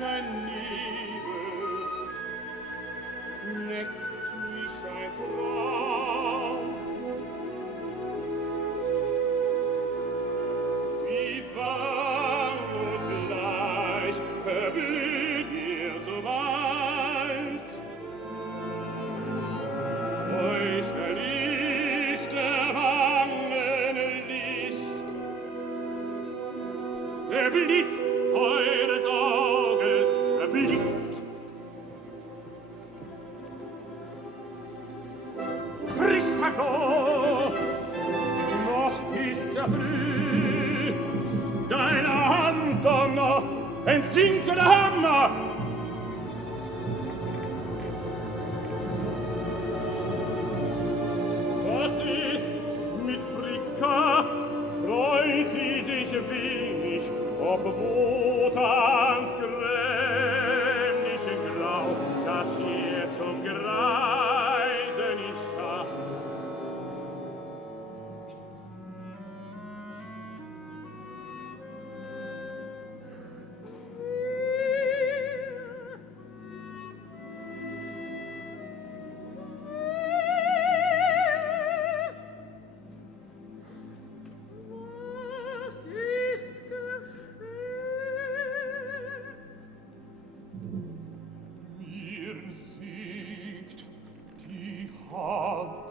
mich ein Nebel, neckt mich ein Traum. Wie bang und gleich verblüht ihr so bald. Euch erlischt der Wangen Licht, der Blitz eures Auges verblitzt. Frisch, mein Floh, noch ist's ja früh, deine Hand, Donner, entsinkt der Hammer. Was ist's mit Fricka? Freut sie sich wenig, ob Wotans grämliche Grau, das ihr zum Greisen ihn schafft. Was ist geschehen? Mir siegt die Hand,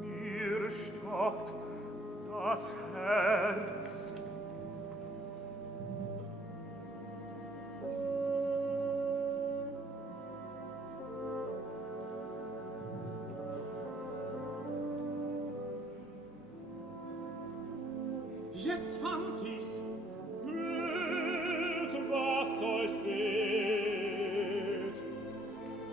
mir stockt das Herz. Jetzt fand ich's. Hört, was euch fehlt.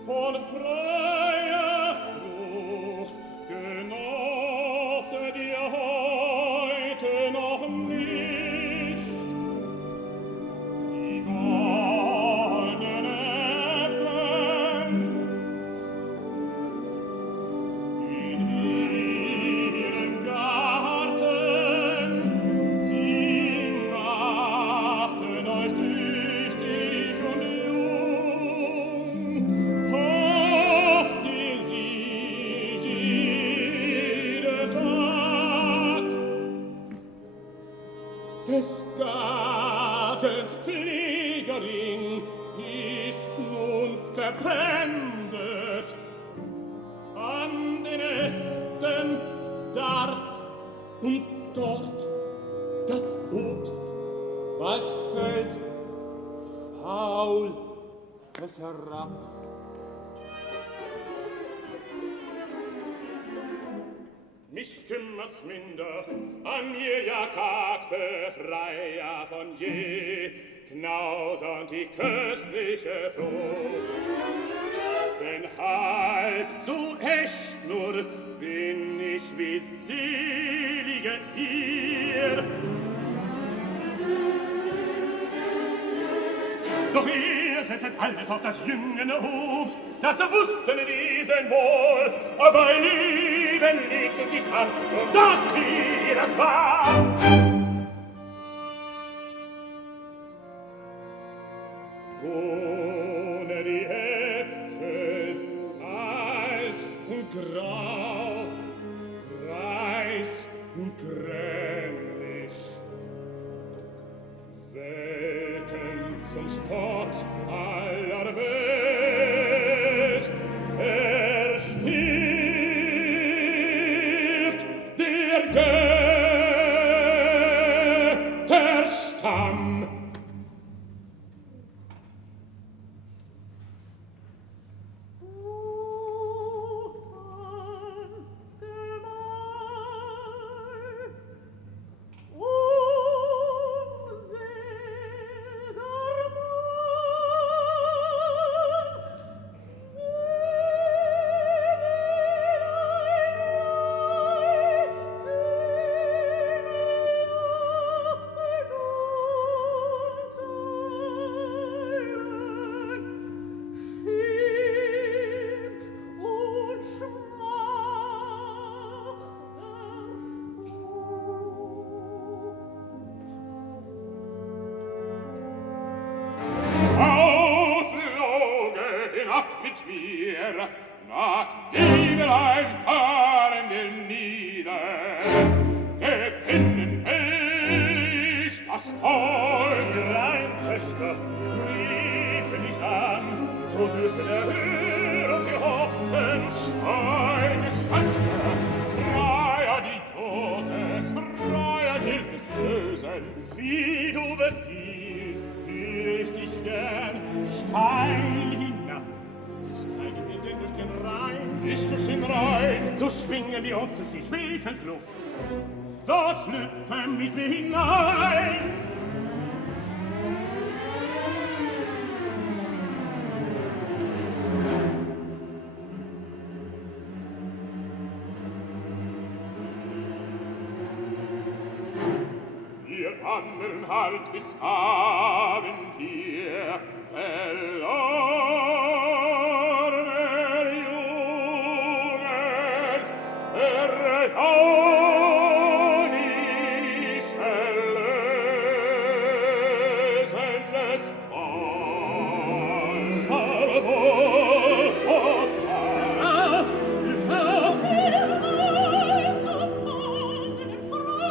Von freier Frucht genosset ihr heute noch nicht. Die goldenen Äpfel in ihrem Garten, sie machten euch tüchtig und jung. Hasst ihr sie jeden Tag? Des Gartens Pflegerin ist nun verpfändet, an den Ästen dart und dort das Obst bald fällt faul es herab. Mich kümmert's minder, an mir jagte freier von je, knausernd die köstliche Frucht. Denn halb so echt nur bin ich wie selige ihr. Doch ihr setzet alles auf das jüngene Obst, das wussten diesen wohl, aber ein Leben legt sich's an und sagt, wie das war. Ohne die Äpfel, alt und grau, greis und grämlich, Welten zum Spott aller Welt, stirbt der Götterstamm. gewinnen ich das Gold. Rheintöchter riefen dich an, so dürfen erhören sie hoffen. Schweige, Schwänze, Freier die Tote, Freier gilt es lösen. Wie du befiehlst, führ ich dich gern steil hinab. Steigen wir denn durch den Rhein? Ist es im Rhein? So schwingen wir uns durch die Schwefelkluft. Dort schlüpfen mit mir hinein. Wir anderen halt bis Abend hier verlorene Jugend, erjaunische lösendes Gold. Verwohl, auf, auf, zum goldenen Frau.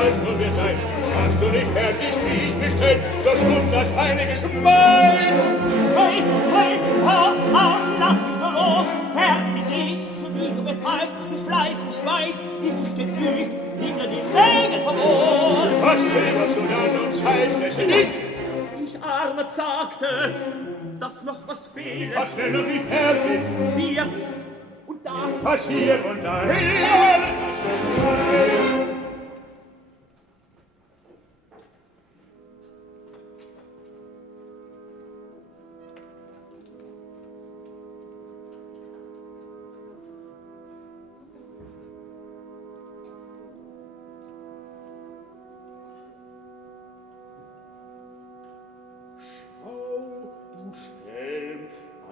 als nun wir sein. Schaffst du nicht fertig, wie ich's bestellt, so schlug das feine Geschmeid. Hey, hey, ha, ha, lass mich nur los. Fertig ist's, wie du befreist. Mit Fleiß und Schweiß ist es gefügt. Nimm dir die Nägel vom Ohr. Was zögerst du dann und zeigst es nicht? Ich arme sagte, dass noch was fehle. Was schnell noch nicht fertig? Bier und das? Was hier und daher, das hast du frei.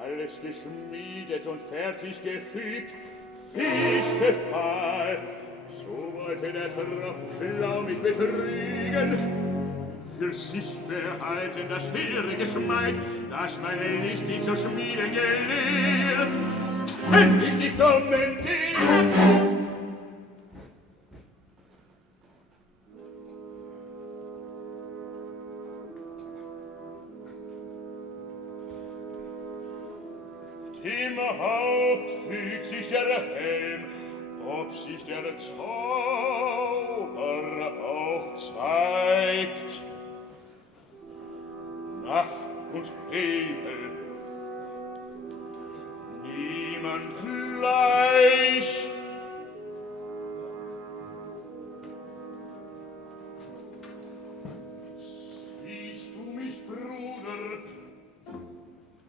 Alles geschmiedet und fertig gefügt, Fischbefahl. So wollte der Tropf schlau mich betrügen. Für sich behalten das hehre Geschmeid, das meine List ihn zu schmieden gelehrt. Kenn ich dich, dummen Dieb! Dem Haupt fügt sich der Helm, ob sich der Zauber auch zeigt. Nacht und Nebel, niemand gleich. Siehst du mich, Bruder?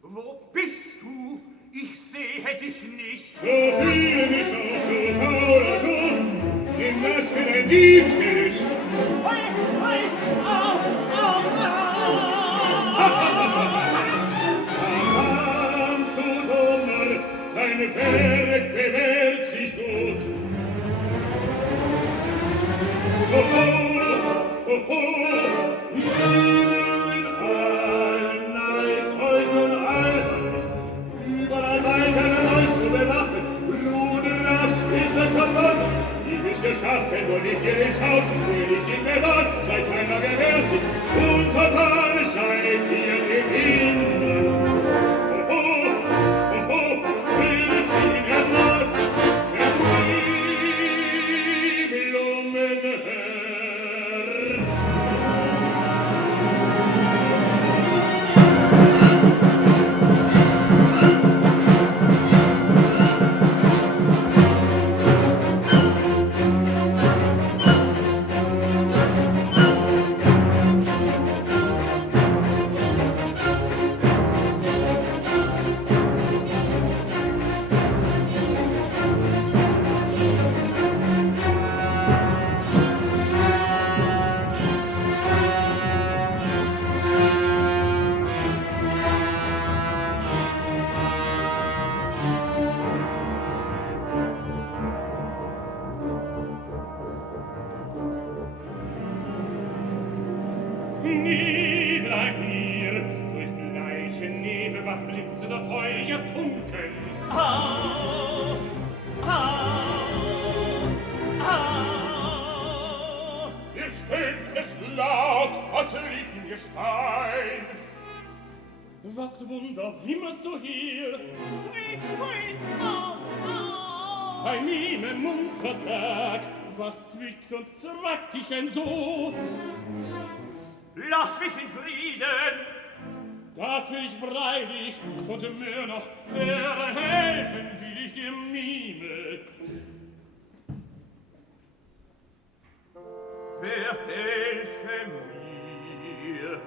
Wo bist du? Ich sehe dich nicht. So fühle mich auch, du fauler Schuss, nimm das für dein Diebsgelüst. Hoi, hoi, au, au, Verdammt, du Dummer, dein Werk bewährt sich gut. Hoho, hoho, nein, euch und Allheit, überall weiter euch zu bewachen. Bruder, das ist es verboten. Die ist geschaffen, und ich hier ins Haus, will ich ihn bewahrt, seid seiner gewärtig, und total seid ihr im Himmel. Hoho, hoho, wird ihn ertrat, der Nibelungenherr. Nie bleib hier, durch bleichen Nebel, was blitzende feurige Funken. au, au, au. Ihr stöhnt es laut, was liegt in Gestein? Was Wunder, wimmerst du hier? Hui, hui, au, au. Ein Mime munter Tag, was zwickt und zwackt dich denn so? Lass mich in Frieden. Das will ich freilich, und mir noch mehr helfen will ich dir, Mime. Verhelfe mir.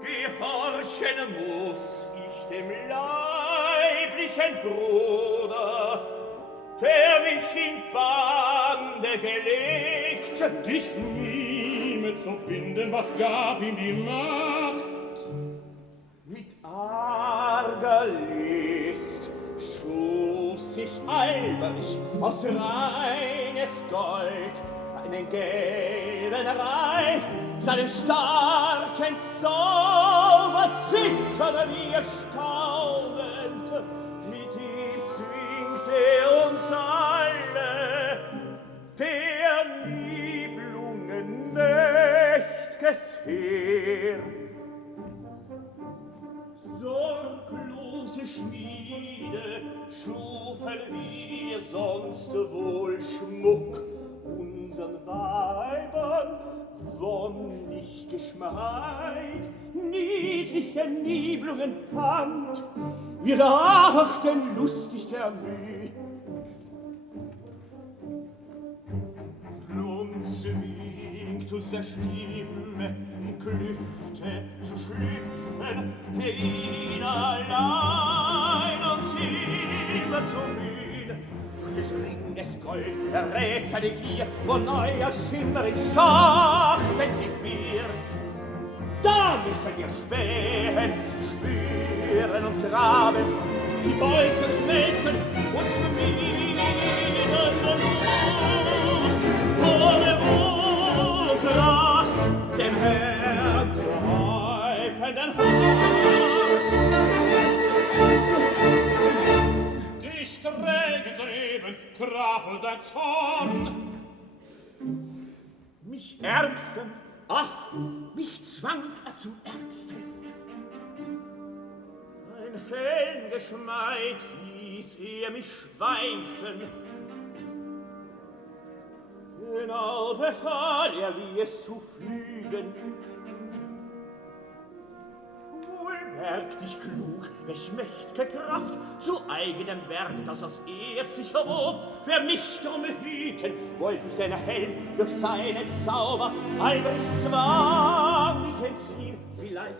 Gehorchen muss ich dem leiblichen Bruder, der mich in Bande gelegt. Dich, Mime, zu binden, was gab ihm die Macht? Mit arger List schuf sich Alberich aus reines Gold einen gelben Reif, seinen starken Zauber zitterte wie erstaunend, mit ihm zwingte uns alle der Nibelungen mächt'ges Heer. Sorglose Schmiede schufen wir sonst wohl Schmuck unsern Weibern, wonnig geschmeid, niedliche Nibelungen tant. Wir lachten lustig der Müh zwingt uns der Stimme in Klüfte zu schlüpfen, für ihn allein uns immer zu mühen. Durch des Ringes Gold errät seine Gier, wo neuer Schimmer in Schachten sich birgt. Da müssen wir spähen, spüren und graben, die Beute schmelzen und schmieden muss, ohne Ruhe und Rast dem Herrn zu häufenden Hart. Dich träge Leben traf uns ein Zorn. Mich ärgsten, ach, mich zwang er zum Ärgsten. Ein Heldengeschmeid hieß er mich schweißen. Genau befahl er, wie es zu fügen. Wohl merkt ich klug, welch mächt'ge Kraft zu eigenem Werk, das aus Erd sich erhob, für mich drum hüten, wollt ich den Helm durch seine Zauber Albrechts Zwang mich entziehen, vielleicht,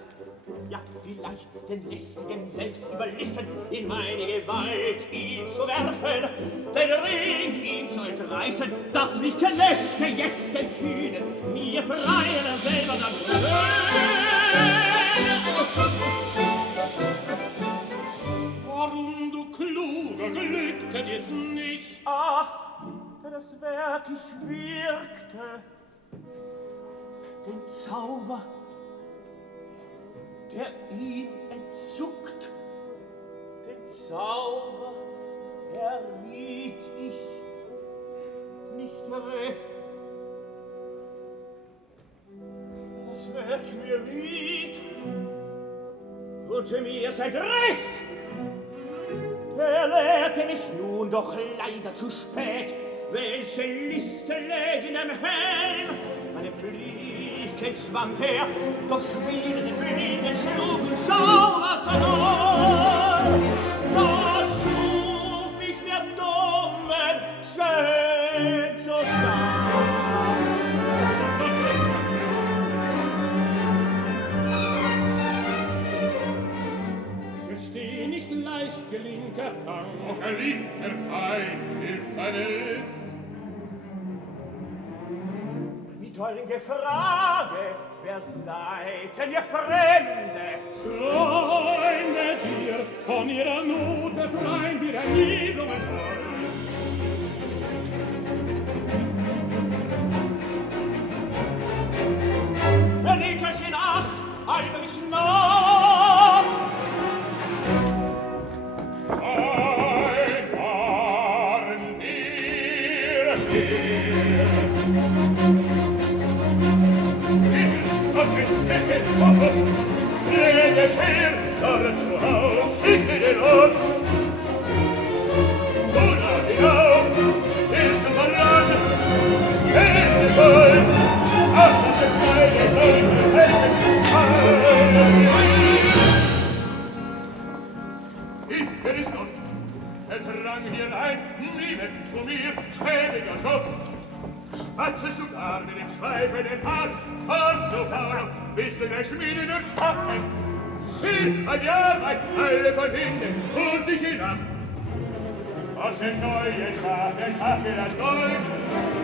ja, vielleicht den Listigen selbst überlisten, in meine Gewalt ihn zu werfen, den Ring ihm zu entreißen, dass mich Knechte jetzt den Kühnen mir freien er selber dann Warum, du Kluger, glückte dir's nicht? Ach, da das Werk ich wirkte, den Zauber, der ihn entzuckt, den Zauber erriet ich nicht recht. Das Werk mir riet und mir sein Riss, der lehrte mich nun doch leider zu spät, welche Liste läge in dem Helm. Meine Blicken schwand er, doch spielende Blinden schlug und schau, was er noch. Da schuf ich mir dummen, schön zu Gesteh, nicht leicht gelingt der Fang. Auch erliegt der Feind, hilft eine List. Mit eure Frage, wer seid denn ihr Fremde? Freunde dir, von ihrer Not befreien wir Erniedrungen voll. Nehmt euch in Acht, Albrecht Not! Fein waren wir still. Träges Heer, fahre zu Haus, schickt sie den Ort. Hurra, hinauf, ist voran, steht es Volk, ach, das Gesteine soll verhelfen, alles wie. Wer ist dort? Er drang hier ein, niemand zu mir, schäbiger Schopf. Schwatzest du gar mit dem schweifenden Haar, fort, du Faul, bist du der Schmiede und Stapfen. Wie ein Jahr weit alle von hinten, holt dich hinab. Aus dem neuen Schach, der Schach mir das Gold,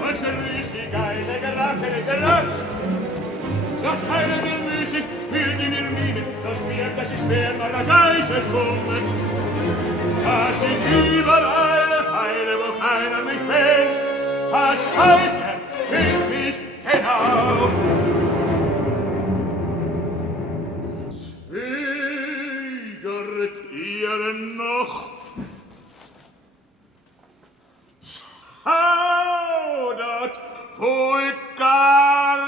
und verließ die Geise, geraten ist rasch. Das keiner will müßig, will die mir mienen, sonst wirkt es sich schwer meiner Geise schwungen. Das sind überall Pfeile, wo keiner mich fällt, das heißt, er findet mich genau. Zögert ihr denn noch? Zaudert, Vulgar!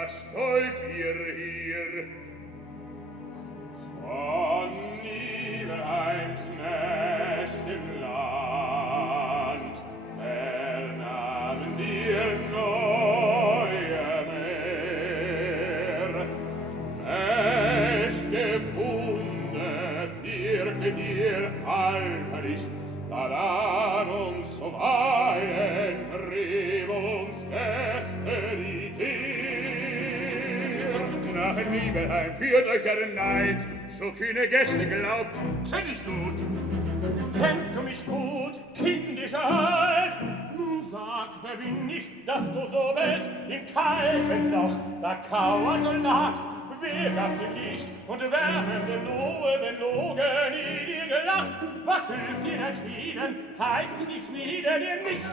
Was wollt ihr hier? Von Nibelheims mächtigem Land vernahmen wir neue Meer. Mächt'ge Wunde wirken ihr allmählich, daran uns so weilen trieb uns Gäste die Gier. Nach Nibelheim führt euch der Neid, so kühne Gäste glaubt, kenn ich gut. Kennst du mich gut, kindischer Halt? Nun sag, wer bin ich, dass du so bist? Im kalten Loch, da kauert und lagst. Wer gab dir Licht und wärmende Lohe, wenn Logen in dir gelacht? Was hilft dir denn Schmieden? Heizt die Schmiede dir nicht?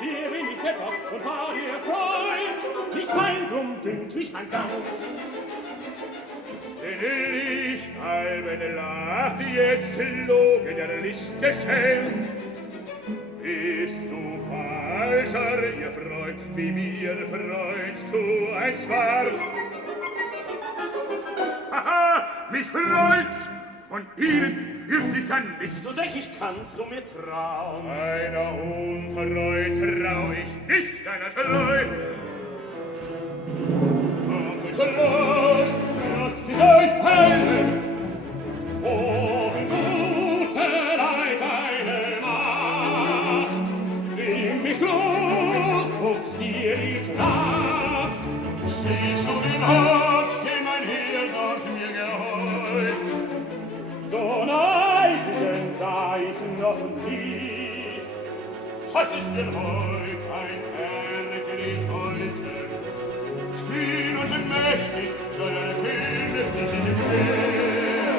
Dir bin ich Vetter und war dir Freund. Nicht mein Drum dünkt mich dein Gang. Denn ich halben lacht jetzt Logen der List geschehen. Bist du falscher, ihr Freund, wie mir Freund du eins warst? Haha, mich freut's! Von ihnen fürcht ich dann nichts. So sächig kannst du mir trauen. Einer Untreu trau ich nicht deiner Treu. Komm mit Trost, lasst sich euch heilen. Oh, in gute Leid deine Macht, wie mich los, wuchs dir die Kraft. Siehst du den Arzt, den mein Heer dort mir gehäuft? So neidlichen sah ich noch nie. Das ist für heut ein ärgerlich Häuften. Kühn und mächtig soll ein König sich im Meer.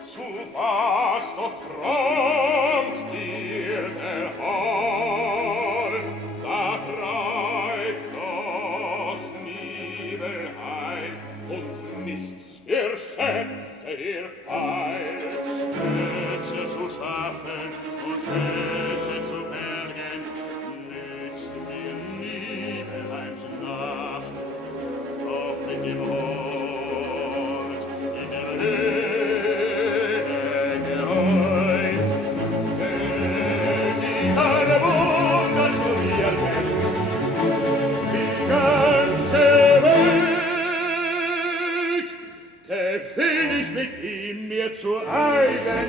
Zu was doch frommt dir der Ort, da freut das Nibelheim und nichts für Schätze ihr Feil. Schätze zu schaffen und Schätze zu bergen, nützt mir Nibelheims Nacht. Doch mit dem Hort in der Höhle gehäuft, tätig alle Wunder zu wirken. Die ganze Welt gefällt ich mit ihm mir zu eigen.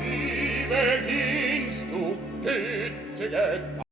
Wie beginnst du, gütige